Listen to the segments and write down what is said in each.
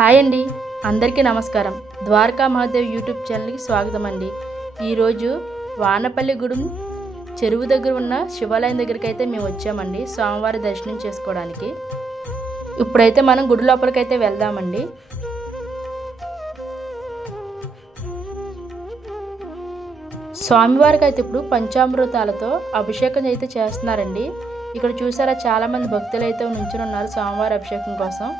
Hi అండి, అందరికీ నమస్కారం. ద్వారకా మహాదేవ్ యూట్యూబ్ ఛానల్కి స్వాగతం అండి. ఈరోజు వానపల్లిగూడెం చెరువు దగ్గర ఉన్న శివాలయం దగ్గరికి అయితే మేము వచ్చామండి స్వామివారి దర్శనం చేసుకోవడానికి. ఇప్పుడైతే మనం గుడి లోపలికైతే వెళ్దామండి. స్వామివారికి అయితే ఇప్పుడు పంచామృతాలతో అభిషేకం అయితే చేస్తున్నారండి. ఇక్కడ చూసారా, చాలామంది భక్తులు అయితే నుంచుని ఉన్నారు స్వామివారి అభిషేకం కోసం.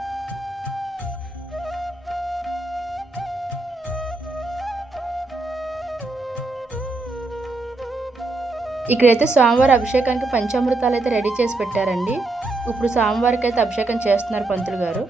ఇక్కడైతే స్వామివారి అభిషేకానికి పంచామృతాలు అయితే రెడీ చేసి పెట్టారండి. ఇప్పుడు స్వామివారికి అయితే అభిషేకం చేస్తున్నారు పంతులు గారు.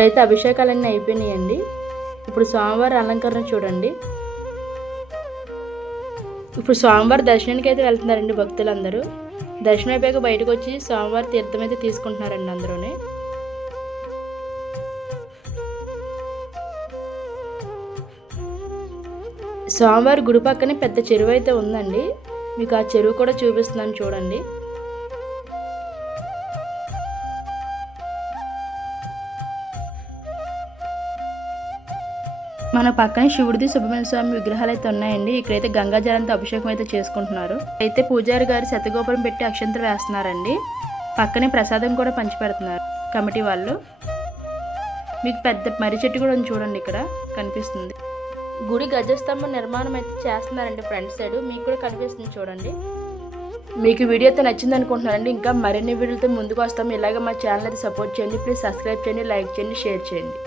ఇప్పుడైతే అభిషేకాలన్నీ అయిపోయినాయండి. ఇప్పుడు స్వామివారి అలంకరణ చూడండి. ఇప్పుడు స్వామివారి దర్శనానికి అయితే వెళ్తున్నారండి భక్తులందరూ. దర్శనం అయిపోయాక బయటకు వచ్చి స్వామివారి తీర్థం అయితే తీసుకుంటున్నారండి అందరూనే. స్వామివారి గుడి పక్కనే పెద్ద చెరువు అయితే ఉందండి. మీకు ఆ చెరువు కూడా చూపిస్తున్నాను చూడండి. మన పక్కనే శివుడిది సుబ్రహ్మణ్య స్వామి విగ్రహాలు అయితే ఉన్నాయండి. ఇక్కడైతే గంగాజలంతో అభిషేకం అయితే చేసుకుంటున్నారు. అయితే పూజారి గారు శతగోపురం పెట్టి అక్షంతలు వేస్తున్నారండి. పక్కనే ప్రసాదం కూడా పంచిపెడుతున్నారు కమిటీ వాళ్ళు. మీకు పెద్ద మర్రి చెట్టు కూడా ఉంది చూడండి, ఇక్కడ కనిపిస్తుంది. గుడి గజస్తంభం నిర్మాణం అయితే చేస్తున్నారండి ఫ్రంట్ సైడ్. మీకు కూడా కనిపిస్తుంది చూడండి. మీకు వీడియో అయితే నచ్చింది అనుకుంటున్నారండి. ఇంకా మరిన్ని వీడియోలతో ముందుకు వస్తాము. ఇలాగ మా ఛానల్ అయితే సపోర్ట్ చేయండి. ప్లీజ్ సబ్స్క్రైబ్ చేయండి, లైక్ చేయండి, షేర్ చేయండి.